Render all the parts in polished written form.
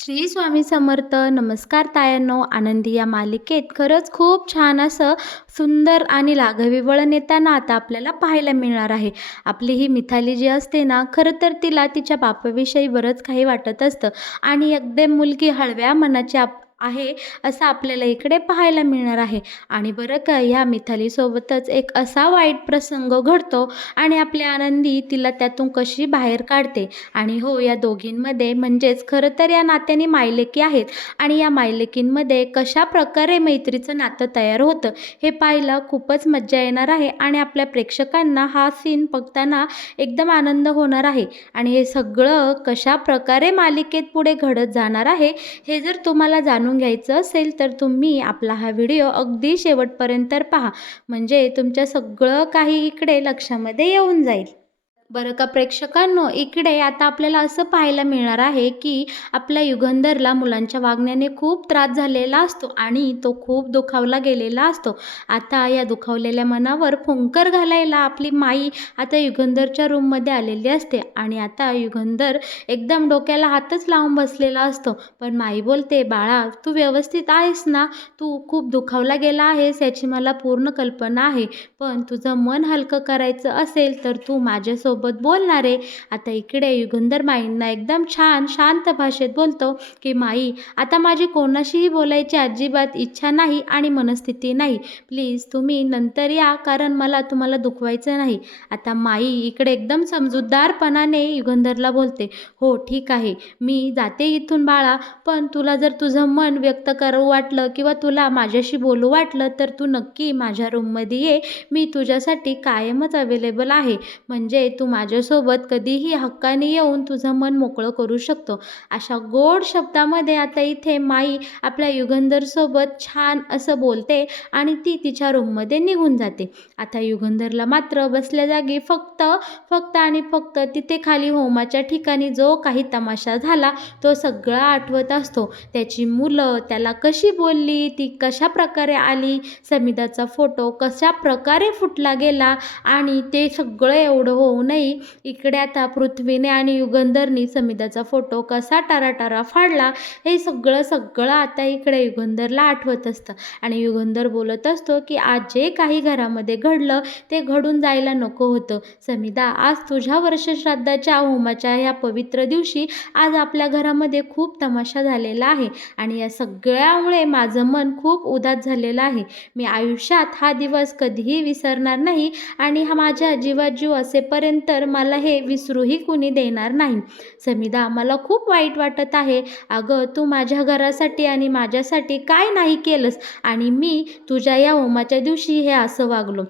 श्री स्वामी समर्थ. नमस्कार तायांनो. आनंदी या मालिकेत खरंच खूप छान असं सुंदर आणि लाघवी वळण येताना आता आपल्याला पाहायला मिळणार आहे. आपली ही मिथाली जी असते ना, खरं तर तिला तिच्या बापाविषयी बरंच काही वाटत असतं आणि एकदम मुलगी हळव्या मनाची आहे असं आपल्याला इकडे पाहायला मिळणार आहे. आणि बरं का, ह्या मिथालीसोबतच एक असा वाईट प्रसंग घडतो आणि आपली आनंदी तिला त्यातून कशी बाहेर काढते. आणि हो, या दोघींमध्ये म्हणजेच खरं तर या नात्याने मायलेकी आहेत आणि या मायलेकींमध्ये कशा प्रकारे मैत्रीचं नातं तयार होतं हे पाहायला खूपच मज्जा येणार आहे. आणि आपल्या प्रेक्षकांना हा सीन बघताना एकदम आनंद होणार आहे. आणि हे सगळं कशा प्रकारे मालिकेत पुढे घडत जाणार आहे हे जर तुम्हाला जाणून घ्यायचं असेल तर तुम्ही आपला हा व्हिडिओ अगदी शेवटपर्यंत पहा, म्हणजे तुमच्या सगळं काही इकडे लक्षामध्ये येऊन जाईल. बरं का प्रेक्षकांनो, इकडे आता आपल्याला असं पाहायला मिळणार आहे की आपल्या युगंधरला मुलांच्या वागण्याने खूप त्रास झालेला असतो आणि तो खूप दुखावला गेलेला असतो. आता या दुखावलेल्या मनावर फुंकर घालायला आपली माई आता युगंधरच्या रूममध्ये आलेली असते. आणि आता युगंधर एकदम डोक्याला हातच लावून बसलेला असतो. पण माई बोलते, बाळा तू व्यवस्थित आहेस ना? तू खूप दुखावला गेला आहेस याची मला पूर्ण कल्पना आहे, पण तुझं मन हलकं करायचं असेल तर तू माझ्यासोबत बोलणार आहे. आता इकडे युगंधर माईंना एकदम छान शांत भाषेत बोलतो की माई, आता माझी कोणाशीही बोलायची अजिबात इच्छा नाही आणि मनस्थिती नाही. प्लीज तुम्ही नंतर या, कारण मला तुम्हाला दुखवायचं नाही. आता माई इकडे एकदम समजूतदारपणाने युगंधरला बोलते, हो ठीक आहे, मी जाते इथून बाळा, पण तुला जर तुझं मन व्यक्त करू वाटलं किंवा तुला माझ्याशी बोलू वाटलं तर तू नक्की माझ्या रूममध्ये ये. मी तुझ्यासाठी कायमच अवेलेबल आहे, म्हणजे तू माझ्यासोबत कधीही हक्काने येऊन तुझं मन मोकळं करू शकतो. अशा गोड शब्दामध्ये आता इथे माई आपल्या युगंधरसोबत छान असं बोलते आणि ती तिच्या रूममध्ये निघून जाते. आता युगंधरला मात्र बसल्या जागी फक्त फक्त आणि फक्त तिथे खाली होमाच्या ठिकाणी जो काही तमाशा झाला तो सगळा आठवत असतो. त्याची मुलं त्याला कशी बोलली, ती कशा प्रकारे आली, समिधाचा फोटो कशा प्रकारे फुटला गेला आणि ते सगळं एवढं होऊनही इकडे आता पृथ्वीने आणि युगंधरनी समिधाचा फोटो कसा टाराटारा फाडला हे सगळं सगळं आता इकडे युगंधरला आठवत असतं. आणि युगंधर बोलत असतो की आज जे काही घरामध्ये घडलं ते घडून जायला नको होतं. समिधा, आज तुझ्या वर्षश्राद्धाच्या होमाच्या ह्या पवित्र दिवशी आज आपल्या घरामध्ये खूप तमाशा झालेला आहे आणि या सगळ्यामुळे माझं मन खूप उदास झालेलं आहे. मी आयुष्यात हा दिवस कधीही विसरणार नाही आणि हा माझ्या जीवात जीव असेपर्यंत मला हे विसरूही कुणी देणार नाही. समिधा, मला खूप वाईट वाटत आहे. अगं, तू माझ्या घरासाठी आणि माझ्यासाठी काय नाही केलंस आणि मी तुझ्या या होमाच्या दिवशी हे असं वागलो.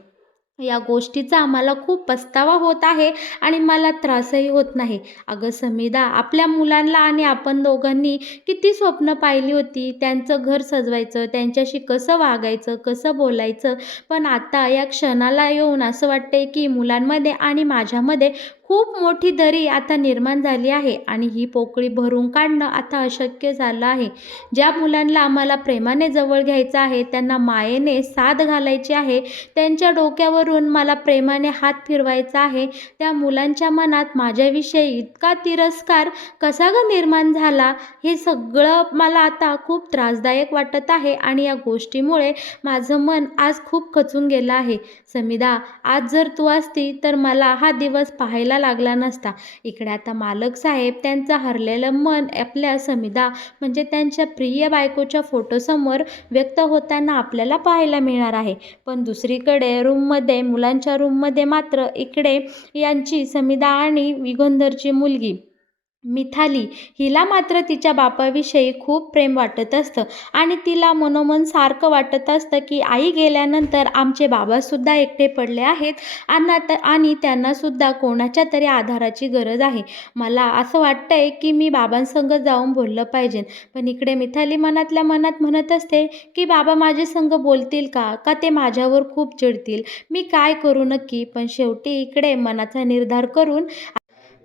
या गोष्टीचा मला खूप पस्तावा होत आहे आणि मला त्रासही होत नाही. अगं समिधा, आपल्या मुलांना आणि आपण दोघांनी किती स्वप्न पाहिली होती, त्यांचं घर सजवायचं, त्यांच्याशी कसं वागायचं, कसं बोलायचं. पण आता या क्षणाला येऊन असं वाटतंय की मुलांमध्ये आणि माझ्यामध्ये खूप मोठी दरी आता निर्माण झाली आहे आणि ही पोकळी भरून काढणं आता अशक्य झालं आहे. ज्या मुलांना आम्हाला प्रेमाने जवळ घ्यायचं आहे, त्यांना मायेने साथ घालायची आहे, त्यांच्या डोक्यावरून मला प्रेमाने हात फिरवायचा आहे, त्या मुलांच्या मनात माझ्याविषयी इतका तिरस्कार कसा ग निर्माण झाला, हे सगळं मला आता खूप त्रासदायक वाटत आहे आणि या गोष्टीमुळे माझं मन आज खूप खचून गेलं आहे. समिधा, आज जर तू असती तर मला हा दिवस पाहायला लागला नसता. इकडे आता मालक साहेब त्यांचं हरलेलं मन आपल्या समिधा म्हणजे त्यांच्या प्रिय बायकोच्या फोटोसमोर व्यक्त होताना आपल्याला पाहायला मिळणार आहे. पण दुसरीकडे रूममध्ये, मुलांच्या रूममध्ये मात्र इकडे यांची समिधा आणि युगंधरची मुलगी मिथाली हिला मात्र तिच्या बापाविषयी खूप प्रेम वाटत असतं आणि तिला मनोमन सारखं वाटत असतं की आई गेल्यानंतर आमचे बाबासुद्धा एकटे पडले आहेत आणि त्यांनासुद्धा कोणाच्या तरी आधाराची गरज आहे. मला असं वाटतंय की मी बाबांसंग जाऊन बोललं पाहिजे. पण इकडे मिथाली मनातल्या मनात म्हणत असते की बाबा माझे संग बोलतील का ते माझ्यावर खूप चिडतील, मी काय करू नक्की. पण शेवटी इकडे मनाचा निर्धार करून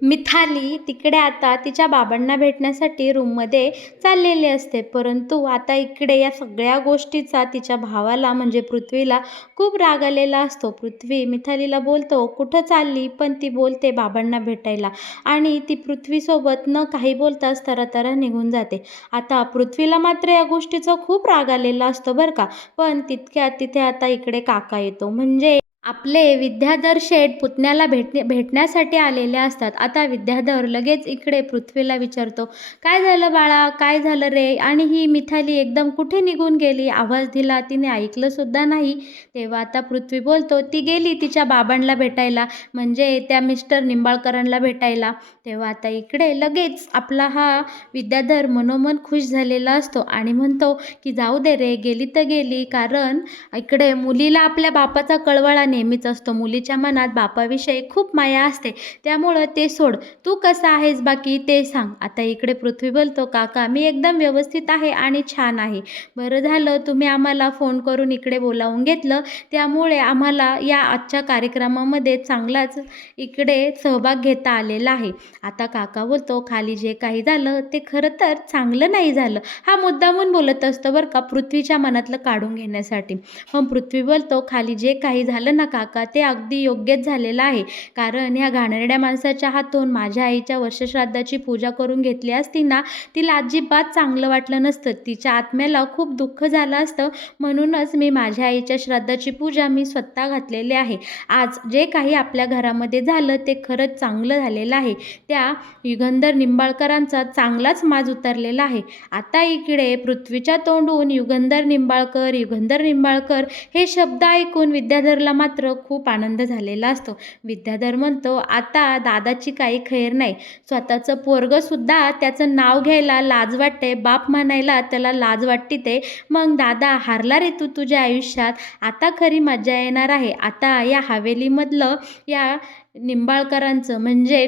मिथाली तिकडे आता तिच्या बाबांना भेटण्यासाठी रूममध्ये चाललेली असते. परंतु आता इकडे या सगळ्या गोष्टीचा तिच्या भावाला म्हणजे पृथ्वीला खूप राग आलेला असतो. पृथ्वी मिथालीला बोलतो, "कुठं चालली?" पण ती बोलते, "बाबांना भेटायला." आणि ती पृथ्वीसोबत न काही बोलताच तरातरा निघून जाते. आता पृथ्वीला मात्र या गोष्टीचा खूप राग आलेला असतो बरं का. पण तितक्यात तिथे आता इकडे काका येतो. म्हणजे आपले विद्याधर शेठ पुतण्याला भेटण्यासाठी आलेले असतात. आता विद्याधर लगेच इकडे पृथ्वीला विचारतो, "काय झालं बाळा? काय झालं रे?" आणि ही मिथाली एकदम कुठे निघून गेली. आवाज दिला तिने ऐकलंसुद्धा नाही. तेव्हा आता पृथ्वी बोलतो, "ती गेली तिच्या बाबांना भेटायला, म्हणजे त्या मिस्टर निंबाळकरांना भेटायला." तेव्हा आता इकडे लगेच आपला हा विद्याधर मनोमन खुश झालेला असतो आणि म्हणतो की जाऊ दे रे, गेली तर गेली. कारण इकडे मुलीला आपल्या बापाचा कळवळा नेहमीच असतो. मुलीच्या मनात बापाविषयी खूप माया असते. त्यामुळं ते सोड. तू कसा आहेस बाकी ते सांग. आता इकडे पृथ्वी बोलतो, "काका मी एकदम व्यवस्थित आहे आणि छान आहे. बरं झालं तुम्ही आम्हाला फोन करून इकडे बोलावून घेतलं. त्यामुळे आम्हाला या आजच्या कार्यक्रमामध्ये चांगलाच इकडे सहभाग घेता आलेला आहे." आता काका बोलतो, "खाली जे काही झालं ते खरं तर चांगलं नाही झालं." हा मुद्दामून बोलत असतो बरं का, पृथ्वीच्या मनातलं काढून घेण्यासाठी. मग पृथ्वी बोलतो, "खाली जे काही झालं ना काका ते अगदी योग्यच झालेलं आहे. कारण ह्या घाणेरड्या माणसाच्या हातून माझ्या आईच्या वर्षश्राद्धाची पूजा करून घेतली असती ना, तिला अजिबात चांगलं वाटलं नसतं. तिच्या आत्म्याला खूप दुःख झालं असतं. म्हणूनच मी माझ्या आईच्या श्राद्धाची पूजा मी स्वतः घातलेली आहे. आज जे काही आपल्या घरामध्ये झालं ते खरंच चांगलं झालेलं आहे. त्या युगंधर निंबाळकरांचा चांगलाच माज उतरलेला आहे." आता इकडे पृथ्वीच्या तोंडून युगंधर निंबाळकर, युगंधर निंबाळकर हे शब्द ऐकून विद्याधरला मात्र खूप आनंद झालेला असतो. विद्याधर म्हणतो, "आता दादाची काही खैर नाही. स्वतःचं पोरगंसुद्धा त्याचं नाव घ्यायला लाज वाटते, बाप म्हणायला त्याला लाज वाटते ते. मग दादा हारला रे तू तुझ्या आयुष्यात. आता खरी मजा येणार आहे. आता या हवेलीमधलं या निंबाळकरांचं म्हणजे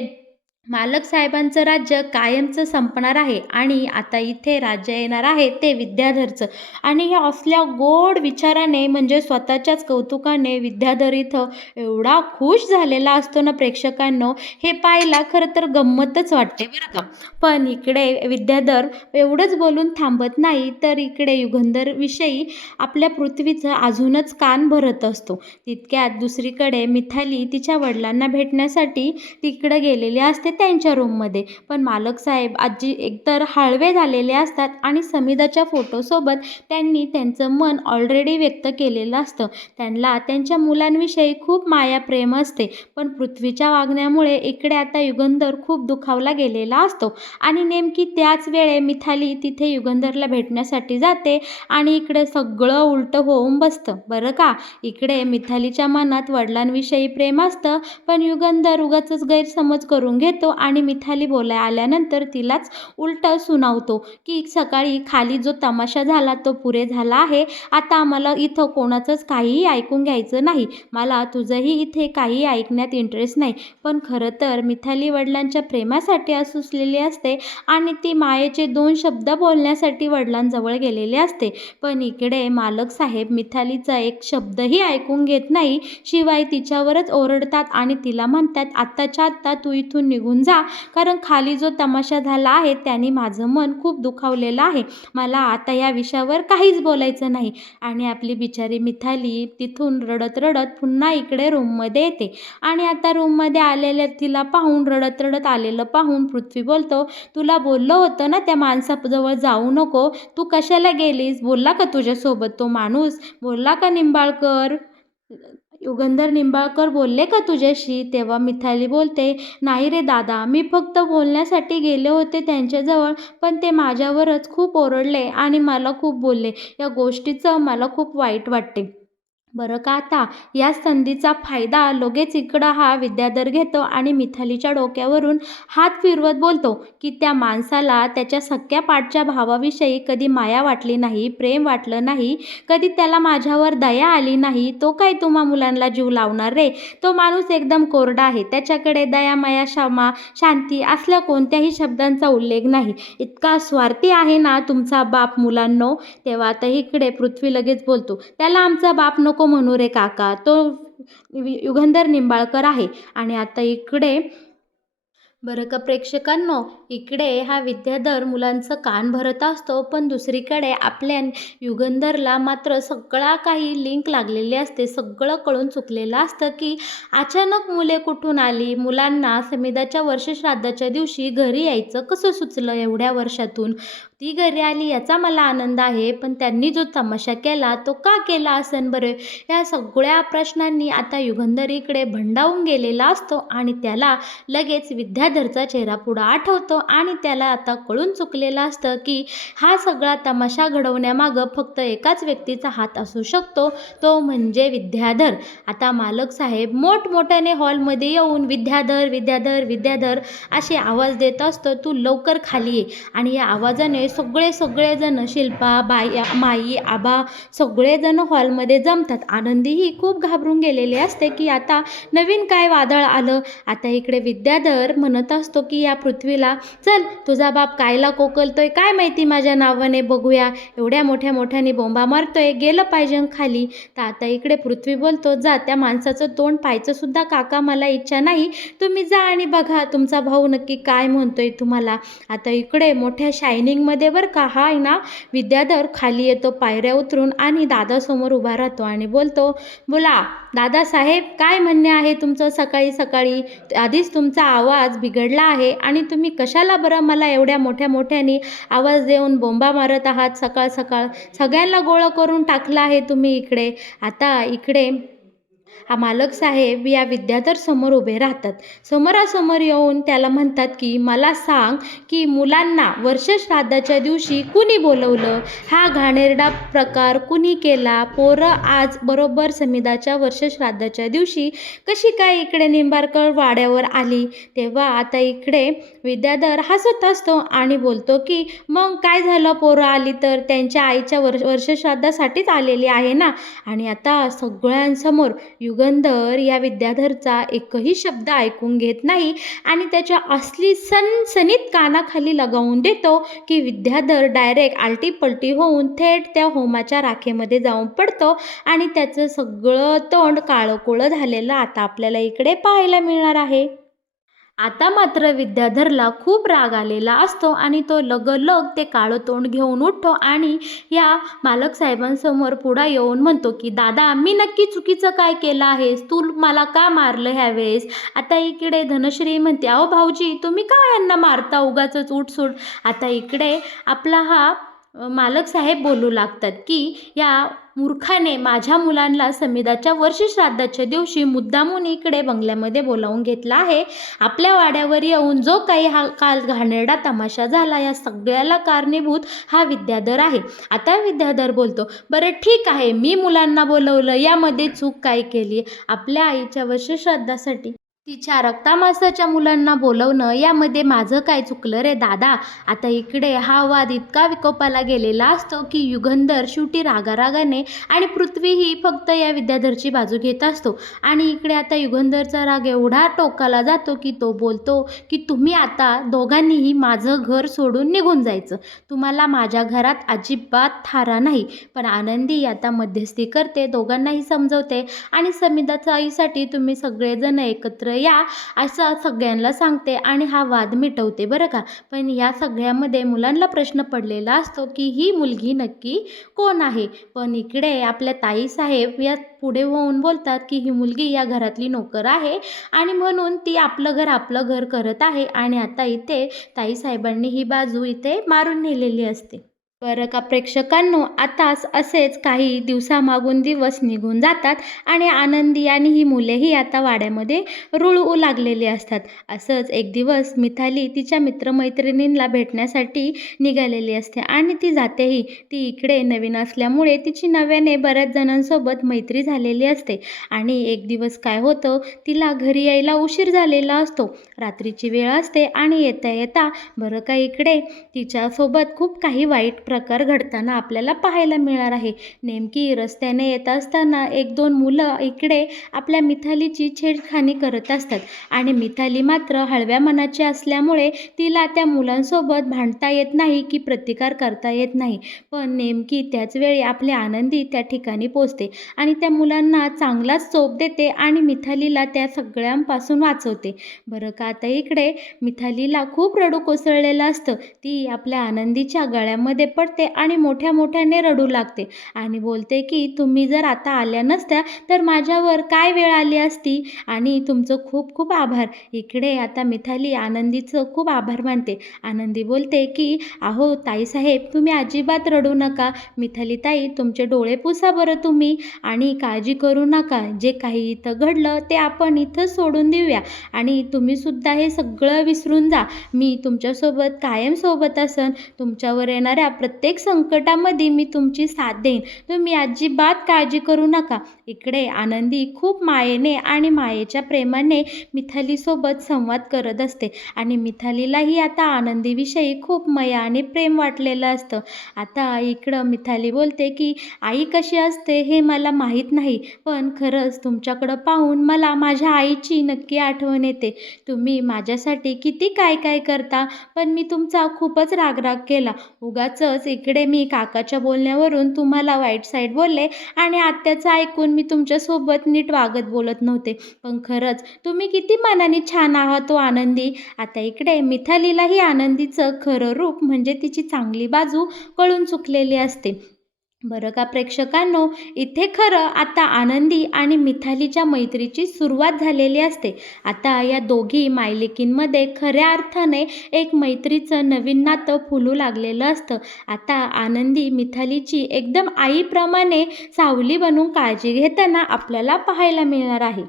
मालक साहेबांचं राज्य कायमचं संपणार आहे आणि आता इथे राज्य येणार आहे ते विद्याधरचं." आणि ह्या असल्या गोड विचाराने म्हणजे स्वतःच्याच कौतुकाने विद्याधर इथं एवढा खुश झालेला असतो ना प्रेक्षकांनो, हे पाहायला खरं तर गंमतच वाटते बरं का. पण इकडे विद्याधर एवढंच बोलून थांबत नाही, तर इकडे युगंधरविषयी आपल्या पृथ्वीचं अजूनच कान भरत असतो. तितक्यात दुसरीकडे मिथाली तिच्या वडिलांना भेटण्यासाठी तिकडं गेलेली असते त्यांच्या रूममध्ये. पण मालक साहेब आजी एकतर हळवे झालेले असतात आणि समिधाच्या फोटोसोबत त्यांनी त्यांचं मन ऑलरेडी व्यक्त केलेलं असतं. त्यांना त्यांच्या मुलांविषयी खूप माया प्रेम असते. पण पृथ्वीच्या वागण्यामुळे इकडे आता युगंधर खूप दुखावला गेलेला असतो आणि नेमकी त्याच वेळे मिथाली तिथे युगंधरला भेटण्यासाठी जाते आणि इकडे सगळं उलटं होऊन बसतं बरं का. इकडे मिथालीच्या मनात वडिलांविषयी प्रेम असतं, पण युगंधर उगाचच गैरसमज करून घेतो आणि मिथाली बोलायला आल्यानंतर तिलाच उलटं सुनावतो की सकाळी खाली जो तमाशा झाला तो पुरे झाला आहे. आता मला इथं कोणाचंच काहीही ऐकून घ्यायचं नाही. मला तुझंही इथे काहीही ऐकण्यात इंटरेस्ट नाही. पण खरं तर मिथाली वडिलांच्या प्रेमासाठी असुसलेली असते आणि ती मायेचे 2 शब्द बोलण्यासाठी वडिलांजवळ गेलेले असते. पण इकडे मालक साहेब मिथालीचा एक शब्दही ऐकून घेत नाही. शिवाय तिच्यावरच ओरडतात आणि तिला म्हणतात, "आत्ताच्या आत्ता तू इथून निघून जा. कारण खाली जो तमाशा झाला आहे त्याने माझं मन खूप दुखावलेलं आहे. मला आता या विषयावर काहीच बोलायचं नाही." आणि आपली बिचारी मिथाली तिथून रडत रडत पुन्हा इकडे रूममध्ये येते आणि आता रूममध्ये आलेल्या तिला पाहून रडत रडत आलेलं पाहून पृथ्वी बोलतो, "तुला बोललं होतं ना त्या माणसाजवळ जाऊ नको. तू कशाला गेलीस? बोलला का तुझ्यासोबत तो माणूस? बोलला का निंबाळकर? युगंधर निंबाळकर बोलले का तुझ्याशी?" तेव्हा मिथाली बोलते, "नाही रे दादा, मी फक्त बोलण्यासाठी गेले होते त्यांच्याजवळ, पण ते माझ्यावरच खूप ओरडले आणि मला खूप बोलले. या गोष्टीचं मला खूप वाईट वाटते." बरं का आता या संधीचा फायदा लगेच इकडं हा विद्याधर घेतो आणि मिथालीच्या डोक्यावरून हात फिरवत बोलतो की त्या माणसाला त्याच्या सख्या पाठच्या भावाविषयी कधी माया वाटली नाही, प्रेम वाटलं नाही, कधी त्याला माझ्यावर दया आली नाही. तो काय तुम्हा मुलांना जीव लावणार रे? तो माणूस एकदम कोरडा आहे. त्याच्याकडे दया, माया, क्षमा, शांती असल्या कोणत्याही शब्दांचा उल्लेख नाही. इतका स्वार्थी आहे ना तुमचा बाप मुलांनो. तेव्हा आता इकडे पृथ्वी लगेच बोलतो, "त्याला आमचा बाप नको म्हणू रे काका. तो युगंधर निंबाळकर आहे." आणि आता इकडे बरं का प्रेक्षकांनो, इकडे हा विद्याधर मुलांचं कान भरत असतो, पण दुसरीकडे आपल्या युगंधरला मात्र सगळा काही लिंक लागलेली असते. सगळं कळून चुकलेलं असतं की अचानक मुले कुठून आली, मुलांना समिधाच्या वर्षश्राद्धाच्या दिवशी घरी यायचं कसं सुचलं एवढ्या वर्षातून. ती घरी आली याचा मला आनंद आहे, पण त्यांनी जो तमाशा केला तो का केला असेल बरं. या सगळ्या प्रश्नांनी आता युगंधर इकडे भंडावून गेलेला असतो आणि त्याला लगेच विद्याधरचा चेहरा पुढं आठवतो आणि त्याला आता कळून चुकलेलं असतं की हा सगळा तमाशा घडवण्यामागं फक्त एकाच व्यक्तीचा हात असू शकतो, तो म्हणजे विद्याधर. आता मालक साहेब मोठमोठ्याने हॉलमध्ये येऊन विद्याधर विद्याधर विद्याधर असे आवाज देत असतो, तू लवकर खाली ये. आणि या आवाजाने सगळेजण शिल्पा बाई माई आबा सगळेजण हॉलमध्ये जमतात. आनंदीही खूप घाबरून गेलेले असते की आता नवीन काय वादळ आलं. आता इकडे विद्याधर म्हणत असतो की या पृथ्वीला, चल तुझा बाप कायला कोकलतोय काय माहिती माझ्या नावाने, बघूया एवढ्या मोठ्याने बोंबा मारतोय, गेलं पाहिजे खाली. तर आता इकडे पृथ्वी बोलतो, जा त्या माणसाचं तोंड पाहायचं सुद्धा काका मला इच्छा नाही, तुम्ही जा आणि बघा तुमचा भाऊ नक्की काय म्हणतोय तुम्हाला. आता इकडे मोठ्या शायनिंगमध्ये बरं का हा आहे ना विद्याधर खाली येतो पायऱ्या उतरून आणि दादासमोर उभा राहतो आणि बोलतो, बोला दादासाहेब काय म्हणणे आहे तुमचं सकाळी सकाळी. आधीच तुमचा आवाज बिघडला आहे आणि तुम्ही कशाला बरं मला एवढ्या मोठ्याने आवाज देऊन बोंबा मारत आहात सकाळ सकाळ. सगळ्यांना गोळा करून टाकलं आहे तुम्ही इकडे. आता इकडे हा मालक साहेब या विद्याधर समोर उभे राहतात. समोरासमोर येऊन त्याला म्हणतात की मला सांग की मुलांना वर्षश्राद्धाच्या दिवशी कुणी बोलवलं, हा घाणेरडा प्रकार कुणी केला, पोरं आज बरोबर समिधाच्या वर्षश्राद्धाच्या दिवशी कशी काय इकडे निंबाळकर वाड्यावर आली. तेव्हा आता इकडे विद्याधर हसत असतो आणि बोलतो की मग काय झालं, पोरं आली तर त्यांच्या आईच्या वर्षश्राद्धासाठीच आलेली आहे ना. आणि आता सगळ्यांसमोर युगंधर या विद्याधरचा एकही शब्द ऐकून घेत नाही आणि त्याच्या असली सनसनीत कानाखाली लगावून देतो की विद्याधर डायरेक्ट आलटी-पलटी होऊन थेट त्या होमाच्या राखेमध्ये जाऊन पडतो आणि त्याचं सगळं तोंड काळं-कोळं झालेलं आता आपल्याला इकडे पाहायला मिळणार आहे. आता मात्र विद्याधरला खूप राग आलेला असतो आणि तो लगोलग ते काळं तोंड घेऊन उठतो आणि या मालक साहेबांसमोर पुढं येऊन म्हणतो की दादा मी नक्की चुकीचं काय केलं आहेस, तू मला का मारलं ह्यावेळेस. आता इकडे धनश्री म्हणते, अहो भाऊजी तुम्ही का यांना मारता उगाचच उठसूट. आता इकडे आपला हा मालक साहेब बोलू लागतात की या मूर्खाने माझ्या मुलांना समिधाच्या वर्षश्राद्धाच्या दिवशी मुद्दामून इकडे बंगल्यामध्ये बोलावून घेतला आहे. आपल्या वाड्यावर येऊन जो काही हा काल घाणेरडा तमाशा झाला या सगळ्याला कारणीभूत हा विद्याधर आहे. आता विद्याधर बोलतो, बरं ठीक आहे मी मुलांना बोलवलं यामध्ये चूक काय केली, आपल्या आईच्या वर्षश्राद्धासाठी तिच्या रक्तामासाच्या मुलांना बोलवणं यामध्ये माझं काय चुकलं रे दादा. आता इकडे हा वाद इतका विकोपाला गेलेला असतो की युगंधर शेवटी रागारागाने आणि पृथ्वीही फक्त या विद्याधरची बाजू घेत असतो. आणि इकडे आता युगंधरचा राग एवढा टोकाला जातो की तो बोलतो की तुम्ही आता दोघांनीही माझं घर सोडून निघून जायचं, तुम्हाला माझ्या घरात अजिबात थारा नाही. पण आनंदी आता मध्यस्थी करते, दोघांनाही समजवते आणि समिधाच्या आईसाठी तुम्ही सगळेजण एकत्र या असं सगळ्यांना सांगते आणि हा वाद मिटवते बरं का. पण या सगळ्यामध्ये मुलांना प्रश्न पडलेला असतो की ही मुलगी नक्की कोण आहे. पण इकडे आपल्या ताईसाहेब या पुढे होऊन बोलतात की ही मुलगी या घरातली नोकर आहे आणि म्हणून ती आपलं घर करत आहे. आणि आता इथे ताईसाहेबांनी ही बाजू इथे मारून नेलेली असते. बरं का प्रेक्षकांनो, आताच असेच काही दिवसामागून दिवस निघून जातात आणि आनंदी आणि ही मुलेही आता वाड्यामध्ये रुळू लागलेली असतात. असंच एक दिवस मिताली तिच्या मित्रमैत्रिणींना भेटण्यासाठी निघालेली असते आणि ती जातेही. ती इकडे नवीन असल्यामुळे तिची नव्याने बऱ्याच जणांसोबत मैत्री झालेली असते. आणि एक दिवस काय होतं, तिला घरी यायला उशीर झालेला असतो, रात्रीची वेळ असते आणि येता येता बरं का इकडे तिच्यासोबत खूप काही वाईट प्रकार घडताना आपल्याला पाहायला मिळणार आहे. नेमकी रस्त्याने येत असताना 1-2 मुलं इकडे आपल्या मिथालीची छेडखानी करत असतात आणि मिथाली मात्र हळव्या मनाची असल्यामुळे तिला त्या मुलांसोबत भांडता येत नाही की प्रतिकार करता येत नाही. पण नेमकी त्याच वेळी आपली आनंदी त्या ठिकाणी पोहोचते आणि त्या मुलांना चांगलाच चोप देते आणि मिथालीला त्या सगळ्यांपासून वाचवते. बरं का, आता इकडे मिथालीला खूप रडू कोसळलेलं असतं. ती आपल्या आनंदीच्या गळ्यामध्ये पडते आणि मोठ्या मोठ्याने रडू लागते आणि बोलते की तुम्ही जर आता आल्या नसत्या तर माझ्यावर काय वेळ आली असती आणि तुमचं खूप खूप आभार. इकडे आता मिथाली आनंदीचं खूप आभार मानते. आनंदी बोलते की अहो ताईसाहेब, तुम्ही अजिबात रडू नका. मिथाली ताई, तुमचे डोळे पुसा बरं तुम्ही आणि काळजी करू नका. जे काही इथं घडलं ते आपण इथं सोडून देऊया आणि तुम्हीसुद्धा हे सगळं विसरून जा. मी तुमच्यासोबत कायम सोबत असन. तुमच्यावर येणाऱ्या प्रत्येक संकटामध्ये मी तुमची साथ देईन. तुम्ही अजिबात काळजी करू नका. इकडे आनंदी खूप मायेने आणि मायेच्या प्रेमाने मिथालीसोबत संवाद करत असते आणि मिथालीलाही आता आनंदीविषयी खूप माया आणि प्रेम वाटलेलं असतं. आता इकडं मिथाली बोलते की आई कशी असते हे मला माहीत नाही, पण खरंच तुमच्याकडं पाहून मला माझ्या आईची नक्की आठवण येते. तुम्ही माझ्यासाठी किती काय काय करता, पण मी तुमचा खूपच रागराग केला. उगाचच इकडे मी काकाच्या बोलण्यावरून तुम्हाला वाईट साईड बोलले आणि आत्याचं ऐकून मी तुमच्यासोबत नीट वागत बोलत नव्हते. पण खरंच तुम्ही किती मनाने छान आहात हो आनंदी. आता इकडे मिथालीलाही आनंदीचं खरं रूप म्हणजे तिची चांगली बाजू कळून चुकलेली असते. बरं का प्रेक्षकांनो, इथे खरं आता आनंदी आणि मिथालीच्या मैत्रीची सुरुवात झालेली असते. आता या दोघी मायलेकींमध्ये खऱ्या अर्थाने एक मैत्रीचं नवीन नातं फुलू लागलेलं असतं. आता आनंदी मिथालीची एकदम आईप्रमाणे सावली बनून काळजी घेताना आपल्याला पाहायला मिळणार आहे.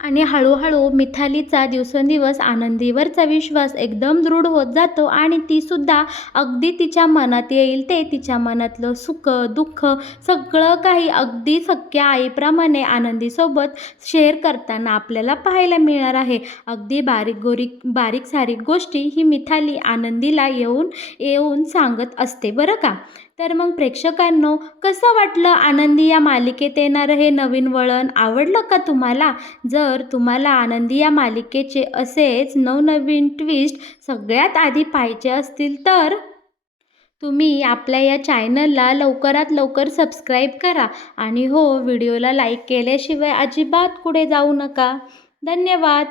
आणि हळूहळू मिथालीचा दिवसेंदिवस आनंदीवरचा विश्वास एकदम दृढ होत जातो आणि तीसुद्धा अगदी तिच्या मनात येईल ते तिच्या मनातलं सुख दुःख सगळं काही अगदी सख्या आईप्रमाणे आनंदीसोबत शेअर करताना आपल्याला पाहायला मिळणार आहे. अगदी बारीक सारीक गोष्टी ही मिथाली आनंदीला येऊन येऊन सांगत असते बरं का. तर मग प्रेक्षकांनो, कसं वाटलं आनंदी या मालिकेत येणारं हे नवीन वळण? आवडलं का तुम्हाला? जर तुम्हाला आनंदी या मालिकेचे असेच नवनवीन ट्विस्ट सगळ्यात आधी पाहायचे असतील तर तुम्ही आपल्या या चॅनलला लवकरात लवकर सबस्क्राईब करा आणि हो, व्हिडिओला लाईक केल्याशिवाय अजिबात पुढे जाऊ नका. धन्यवाद.